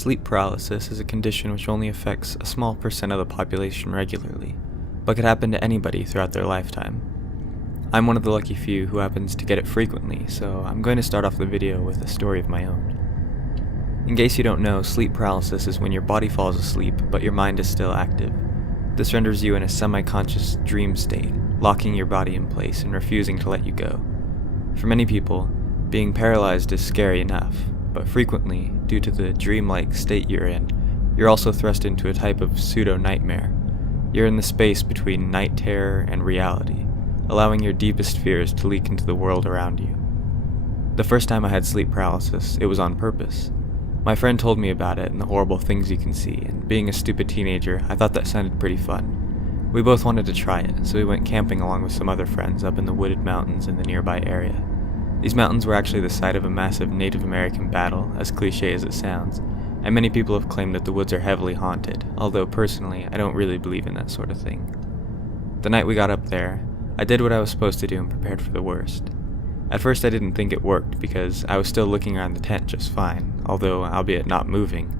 Sleep paralysis is a condition which only affects a small percent of the population regularly, but could happen to anybody throughout their lifetime. I'm one of the lucky few who happens to get it frequently, so I'm going to start off the video with a story of my own. In case you don't know, sleep paralysis is when your body falls asleep, but your mind is still active. This renders you in a semi-conscious dream state, locking your body in place and refusing to let you go. For many people, being paralyzed is scary enough, but frequently, due to the dreamlike state you're in, you're also thrust into a type of pseudo-nightmare. You're in the space between night terror and reality, allowing your deepest fears to leak into the world around you. The first time I had sleep paralysis, it was on purpose. My friend told me about it and the horrible things you can see, and being a stupid teenager, I thought that sounded pretty fun. We both wanted to try it, so we went camping along with some other friends up in the wooded mountains in the nearby area. These mountains were actually the site of a massive Native American battle, as cliché as it sounds, and many people have claimed that the woods are heavily haunted, although personally, I don't really believe in that sort of thing. The night we got up there, I did what I was supposed to do and prepared for the worst. At first I didn't think it worked because I was still looking around the tent just fine, although albeit not moving.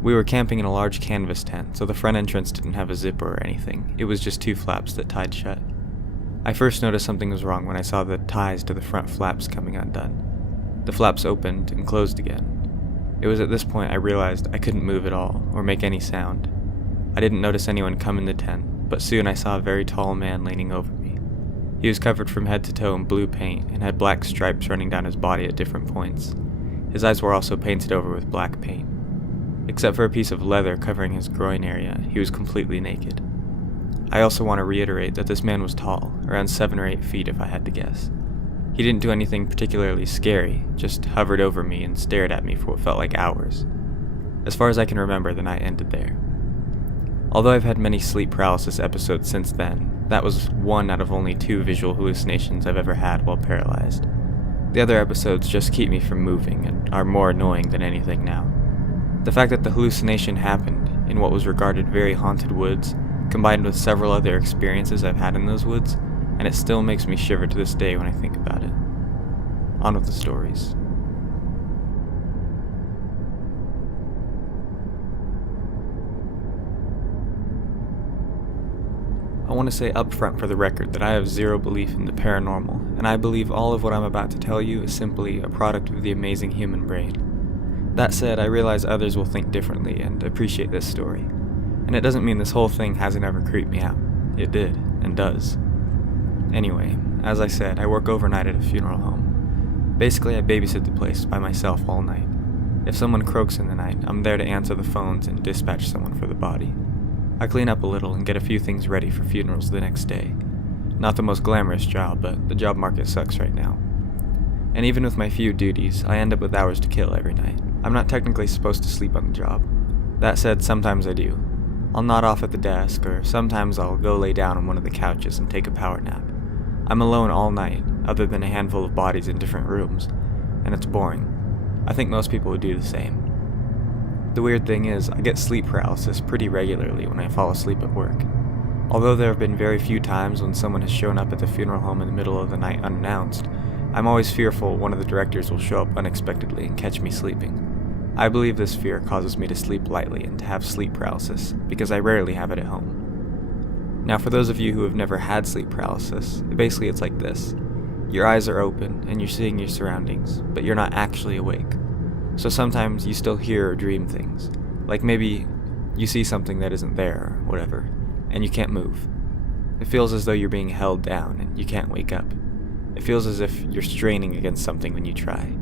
We were camping in a large canvas tent, so the front entrance didn't have a zipper or anything, it was just two flaps that tied shut. I first noticed something was wrong when I saw the ties to the front flaps coming undone. The flaps opened and closed again. It was at this point I realized I couldn't move at all, or make any sound. I didn't notice anyone come in the tent, but soon I saw a very tall man leaning over me. He was covered from head to toe in blue paint and had black stripes running down his body at different points. His eyes were also painted over with black paint. Except for a piece of leather covering his groin area, he was completely naked. I also want to reiterate that this man was tall, around 7 or 8 feet if I had to guess. He didn't do anything particularly scary, just hovered over me and stared at me for what felt like hours. As far as I can remember, the night ended there. Although I've had many sleep paralysis episodes since then, that was one out of only 2 visual hallucinations I've ever had while paralyzed. The other episodes just keep me from moving and are more annoying than anything now. The fact that the hallucination happened in what was regarded very haunted woods, combined with several other experiences I've had in those woods, and it still makes me shiver to this day when I think about it. On with the stories. I want to say up front for the record that I have zero belief in the paranormal, and I believe all of what I'm about to tell you is simply a product of the amazing human brain. That said, I realize others will think differently and appreciate this story. And it doesn't mean this whole thing hasn't ever creeped me out. It did, and does. Anyway, as I said, I work overnight at a funeral home. Basically, I babysit the place by myself all night. If someone croaks in the night, I'm there to answer the phones and dispatch someone for the body. I clean up a little and get a few things ready for funerals the next day. Not the most glamorous job, but the job market sucks right now. And even with my few duties, I end up with hours to kill every night. I'm not technically supposed to sleep on the job. That said, sometimes I do. I'll nod off at the desk, or sometimes I'll go lay down on one of the couches and take a power nap. I'm alone all night, other than a handful of bodies in different rooms, and it's boring. I think most people would do the same. The weird thing is, I get sleep paralysis pretty regularly when I fall asleep at work. Although there have been very few times when someone has shown up at the funeral home in the middle of the night unannounced, I'm always fearful one of the directors will show up unexpectedly and catch me sleeping. I believe this fear causes me to sleep lightly and to have sleep paralysis, because I rarely have it at home. Now for those of you who have never had sleep paralysis, basically it's like this. Your eyes are open and you're seeing your surroundings, but you're not actually awake. So sometimes you still hear or dream things, like maybe you see something that isn't there or whatever, and you can't move. It feels as though you're being held down and you can't wake up. It feels as if you're straining against something when you try.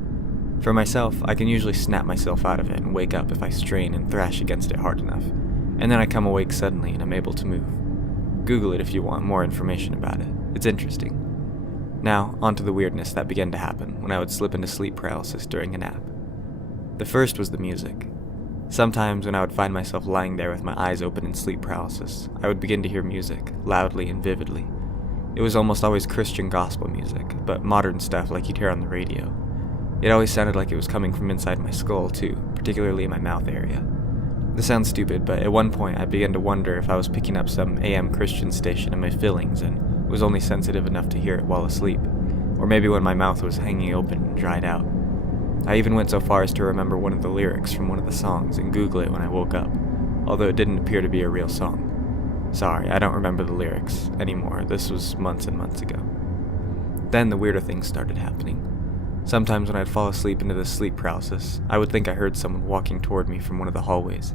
For myself, I can usually snap myself out of it and wake up if I strain and thrash against it hard enough, and then I come awake suddenly and I'm able to move. Google it if you want more information about it. It's interesting. Now, on to the weirdness that began to happen when I would slip into sleep paralysis during a nap. The first was the music. Sometimes when I would find myself lying there with my eyes open in sleep paralysis, I would begin to hear music, loudly and vividly. It was almost always Christian gospel music, but modern stuff like you'd hear on the radio. It always sounded like it was coming from inside my skull too, particularly in my mouth area. This sounds stupid, but at one point I began to wonder if I was picking up some AM Christian station in my fillings and was only sensitive enough to hear it while asleep, or maybe when my mouth was hanging open and dried out. I even went so far as to remember one of the lyrics from one of the songs and Google it when I woke up, although it didn't appear to be a real song. Sorry, I don't remember the lyrics anymore. This was months and months ago. Then the weirder things started happening. Sometimes when I'd fall asleep into this sleep paralysis, I would think I heard someone walking toward me from one of the hallways.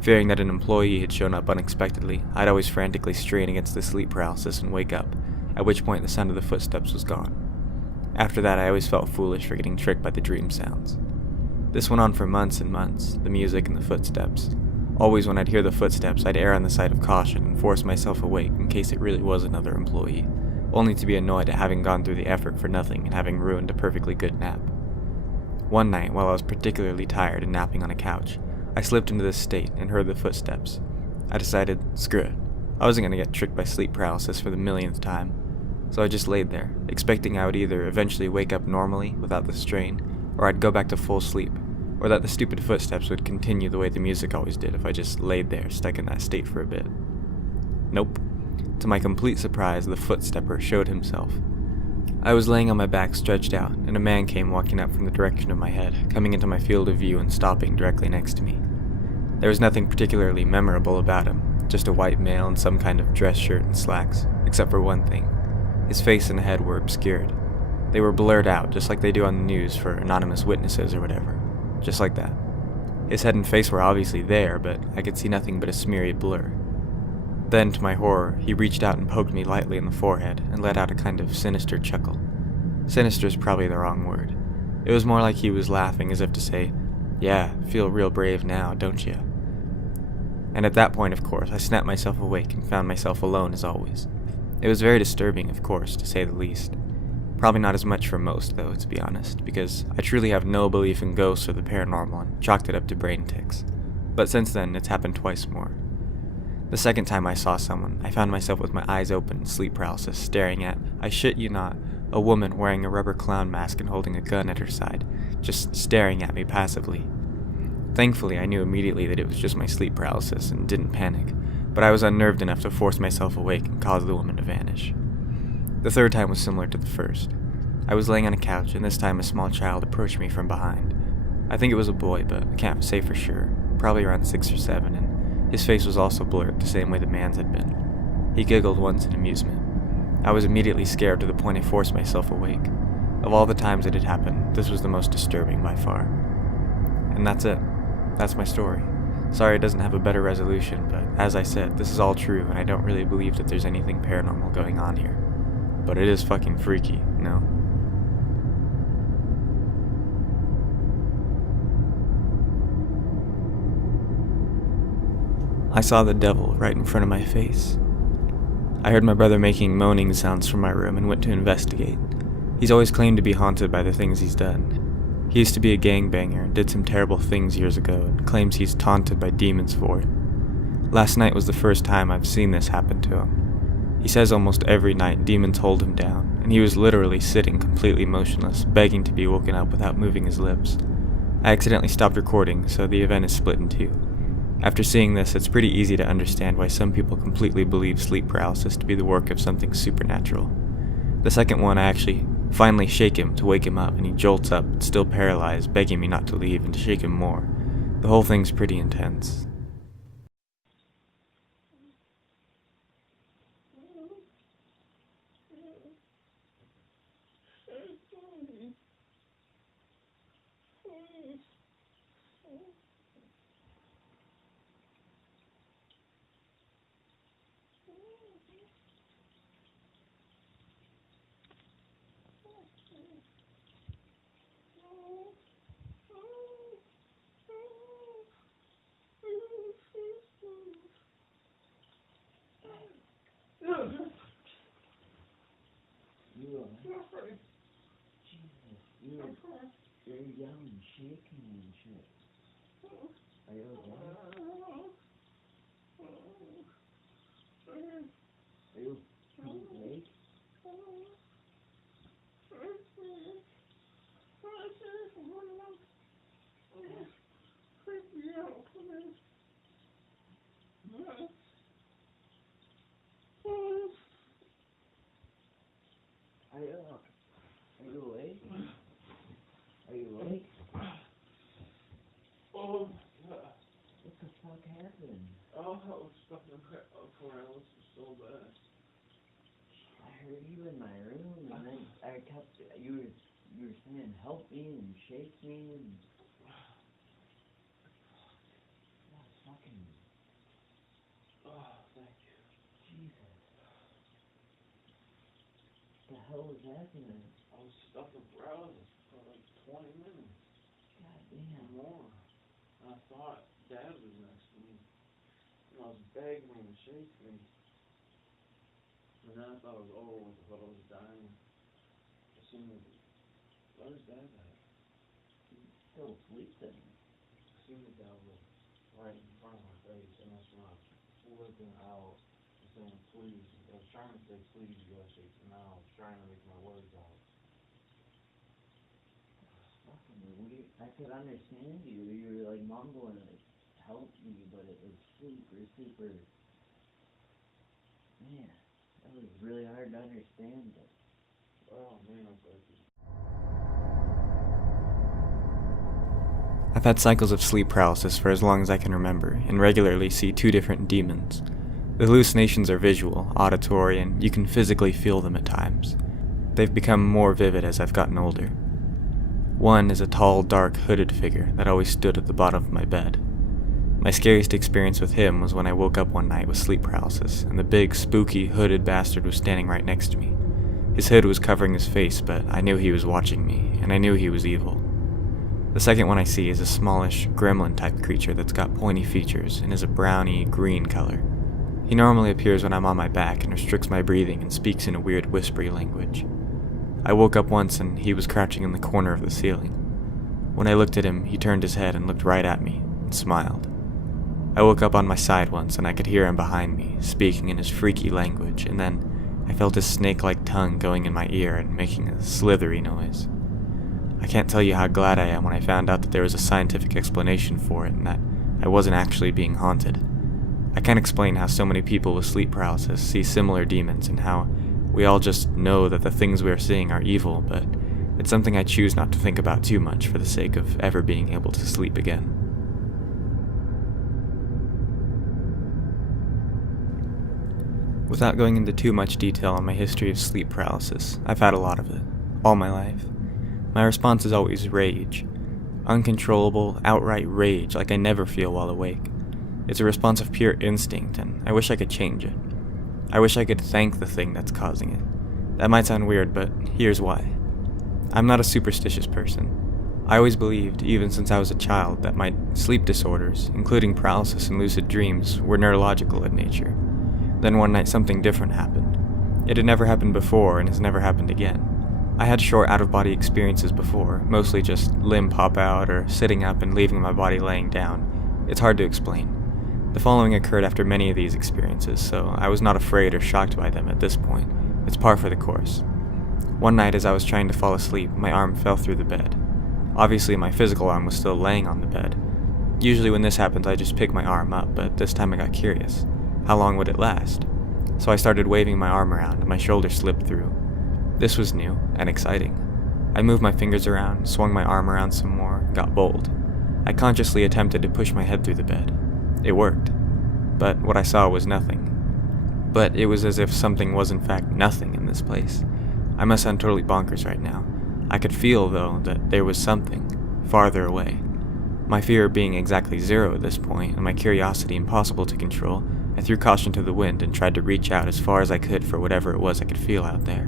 Fearing that an employee had shown up unexpectedly, I'd always frantically strain against the sleep paralysis and wake up, at which point the sound of the footsteps was gone. After that, I always felt foolish for getting tricked by the dream sounds. This went on for months and months, the music and the footsteps. Always when I'd hear the footsteps, I'd err on the side of caution and force myself awake in case it really was another employee, only to be annoyed at having gone through the effort for nothing and having ruined a perfectly good nap. One night, while I was particularly tired and napping on a couch, I slipped into this state and heard the footsteps. I decided, screw it. I wasn't going to get tricked by sleep paralysis for the millionth time. So I just laid there, expecting I would either eventually wake up normally without the strain, or I'd go back to full sleep, or that the stupid footsteps would continue the way the music always did if I just laid there, stuck in that state for a bit. Nope. To my complete surprise, the footstepper showed himself. I was laying on my back stretched out, and a man came walking up from the direction of my head, coming into my field of view and stopping directly next to me. There was nothing particularly memorable about him, just a white male in some kind of dress shirt and slacks, except for one thing. His face and head were obscured. They were blurred out, just like they do on the news for anonymous witnesses or whatever. Just like that. His head and face were obviously there, but I could see nothing but a smeary blur. Then, to my horror, he reached out and poked me lightly in the forehead and let out a kind of sinister chuckle. Sinister is probably the wrong word. It was more like he was laughing as if to say, "Yeah, feel real brave now, don't you?" And at that point, of course, I snapped myself awake and found myself alone as always. It was very disturbing, of course, to say the least. Probably not as much for most, though, to be honest, because I truly have no belief in ghosts or the paranormal and chalked it up to brain tics. But since then, it's happened twice more. The second time I saw someone, I found myself with my eyes open in sleep paralysis, staring at, I shit you not, a woman wearing a rubber clown mask and holding a gun at her side, just staring at me passively. Thankfully, I knew immediately that it was just my sleep paralysis and didn't panic, but I was unnerved enough to force myself awake and cause the woman to vanish. The third time was similar to the first. I was laying on a couch, and this time a small child approached me from behind. I think it was a boy, but I can't say for sure, probably around 6 or 7, and his face was also blurred the same way the man's had been. He giggled once in amusement. I was immediately scared to the point I forced myself awake. Of all the times it had happened, this was the most disturbing by far. And that's it. That's my story. Sorry it doesn't have a better resolution, but as I said, this is all true, and I don't really believe that there's anything paranormal going on here. But it is fucking freaky, you know? I saw the devil right in front of my face. I heard my brother making moaning sounds from my room and went to investigate. He's always claimed to be haunted by the things he's done. He used to be a gangbanger and did some terrible things years ago and claims he's taunted by demons for it. Last night was the first time I've seen this happen to him. He says almost every night demons hold him down, and he was literally sitting completely motionless, begging to be woken up without moving his lips. I accidentally stopped recording, so the event is split in two. After seeing this, it's pretty easy to understand why some people completely believe sleep paralysis to be the work of something supernatural. The second one, I actually finally shake him to wake him up, and he jolts up, still paralyzed, begging me not to leave and to shake him more. The whole thing's pretty intense. You're yelling, shaking and shit. Are you okay? Are you awake? Are you awake? Are you awake? heard you in my room, and then I kept, you were saying help me and shake me, and that's fucking, Oh, thank you. Jesus. What the hell was happening? I was stuck in paralysis for like 20 minutes God or damn. more. And I thought Dad was next to me. And I was begging him to shake me. And then I thought it was over with. I thought I was dying. As soon as, where's Dad at? He's still sleeping. As soon as Dad was right in front of my face, and that's when I was flipping out and saying, please. I was trying to say, please, you gotta shake me now. I was trying to make my words out. Fucking weird. I could understand you. You were like mumbling, like, help me, but it was super, man, that was really hard to understand it. Oh man, I was like, I've had cycles of sleep paralysis for as long as I can remember, and regularly see two different demons. The hallucinations are visual, auditory, and you can physically feel them at times. They've become more vivid as I've gotten older. One is a tall, dark, hooded figure that always stood at the bottom of my bed. My scariest experience with him was when I woke up one night with sleep paralysis, and the big, spooky, hooded bastard was standing right next to me. His hood was covering his face, but I knew he was watching me, and I knew he was evil. The second one I see is a smallish, gremlin-type creature that's got pointy features and is a browny, green color. He normally appears when I'm on my back and restricts my breathing and speaks in a weird, whispery language. I woke up once and he was crouching in the corner of the ceiling. When I looked at him, he turned his head and looked right at me and smiled. I woke up on my side once and I could hear him behind me, speaking in his freaky language, and then I felt his snake-like tongue going in my ear and making a slithery noise. I can't tell you how glad I am when I found out that there was a scientific explanation for it and that I wasn't actually being haunted. I can't explain how so many people with sleep paralysis see similar demons and how we all just know that the things we are seeing are evil, but it's something I choose not to think about too much for the sake of ever being able to sleep again. Without going into too much detail on my history of sleep paralysis, I've had a lot of it, all my life. My response is always rage. Uncontrollable, outright rage like I never feel while awake. It's a response of pure instinct, and I wish I could change it. I wish I could thank the thing that's causing it. That might sound weird, but here's why. I'm not a superstitious person. I always believed, even since I was a child, that my sleep disorders, including paralysis and lucid dreams, were neurological in nature. Then one night something different happened. It had never happened before and has never happened again. I had short out-of-body experiences before, mostly just limb pop out or sitting up and leaving my body laying down. It's hard to explain. The following occurred after many of these experiences, so I was not afraid or shocked by them at this point. It's par for the course. One night as I was trying to fall asleep, my arm fell through the bed. Obviously my physical arm was still laying on the bed. Usually when this happens I just pick my arm up, but this time I got curious. How long would it last? So I started waving my arm around and my shoulder slipped through. This was new and exciting. I moved my fingers around, swung my arm around some more, and got bold. I consciously attempted to push my head through the bed. It worked. But what I saw was nothing. But it was as if something was in fact nothing in this place. I must sound totally bonkers right now. I could feel, though, that there was something, farther away. My fear being exactly zero at this point, and my curiosity impossible to control, I threw caution to the wind and tried to reach out as far as I could for whatever it was I could feel out there.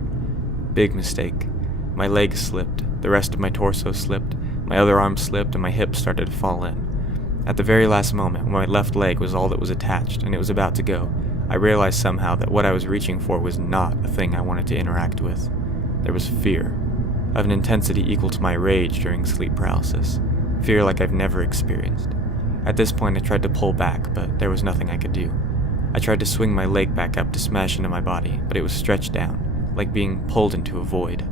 Big mistake. My legs slipped, the rest of my torso slipped, my other arm slipped, and my hips started to fall in. At the very last moment, when my left leg was all that was attached and it was about to go, I realized somehow that what I was reaching for was not a thing I wanted to interact with. There was fear, of an intensity equal to my rage during sleep paralysis. Fear like I've never experienced. At this point I tried to pull back, but there was nothing I could do. I tried to swing my leg back up to smash into my body, but it was stretched down, like being pulled into a void.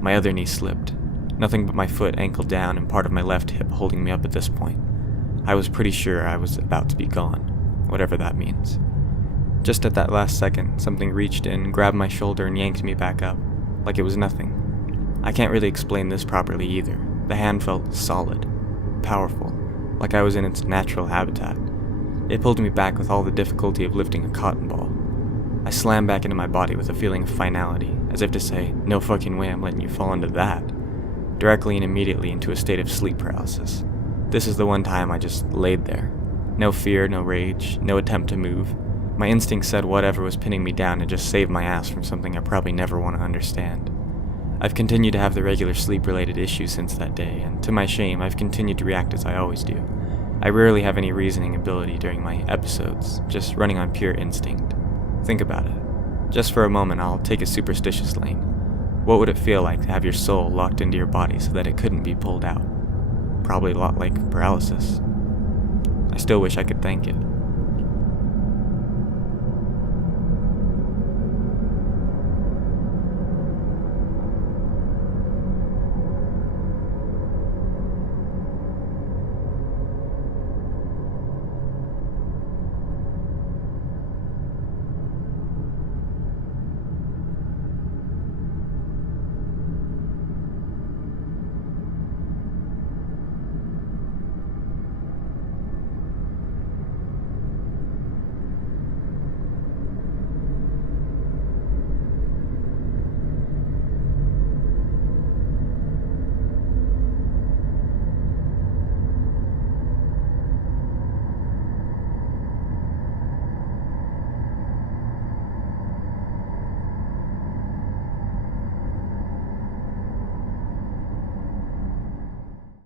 My other knee slipped. Nothing but my foot ankled down and part of my left hip holding me up at this point. I was pretty sure I was about to be gone, whatever that means. Just at that last second, something reached in, grabbed my shoulder, and yanked me back up, like it was nothing. I can't really explain this properly either. The hand felt solid, powerful, like I was in its natural habitat. It pulled me back with all the difficulty of lifting a cotton ball. I slammed back into my body with a feeling of finality, as if to say, no fucking way I'm letting you fall into that. Directly and immediately into a state of sleep paralysis. This is the one time I just laid there. No fear, no rage, no attempt to move. My instinct said whatever was pinning me down and just saved my ass from something I probably never want to understand. I've continued to have the regular sleep-related issues since that day, and to my shame, I've continued to react as I always do. I rarely have any reasoning ability during my episodes, just running on pure instinct. Think about it. Just for a moment, I'll take a superstitious lane. What would it feel like to have your soul locked into your body so that it couldn't be pulled out? Probably a lot like paralysis. I still wish I could thank it.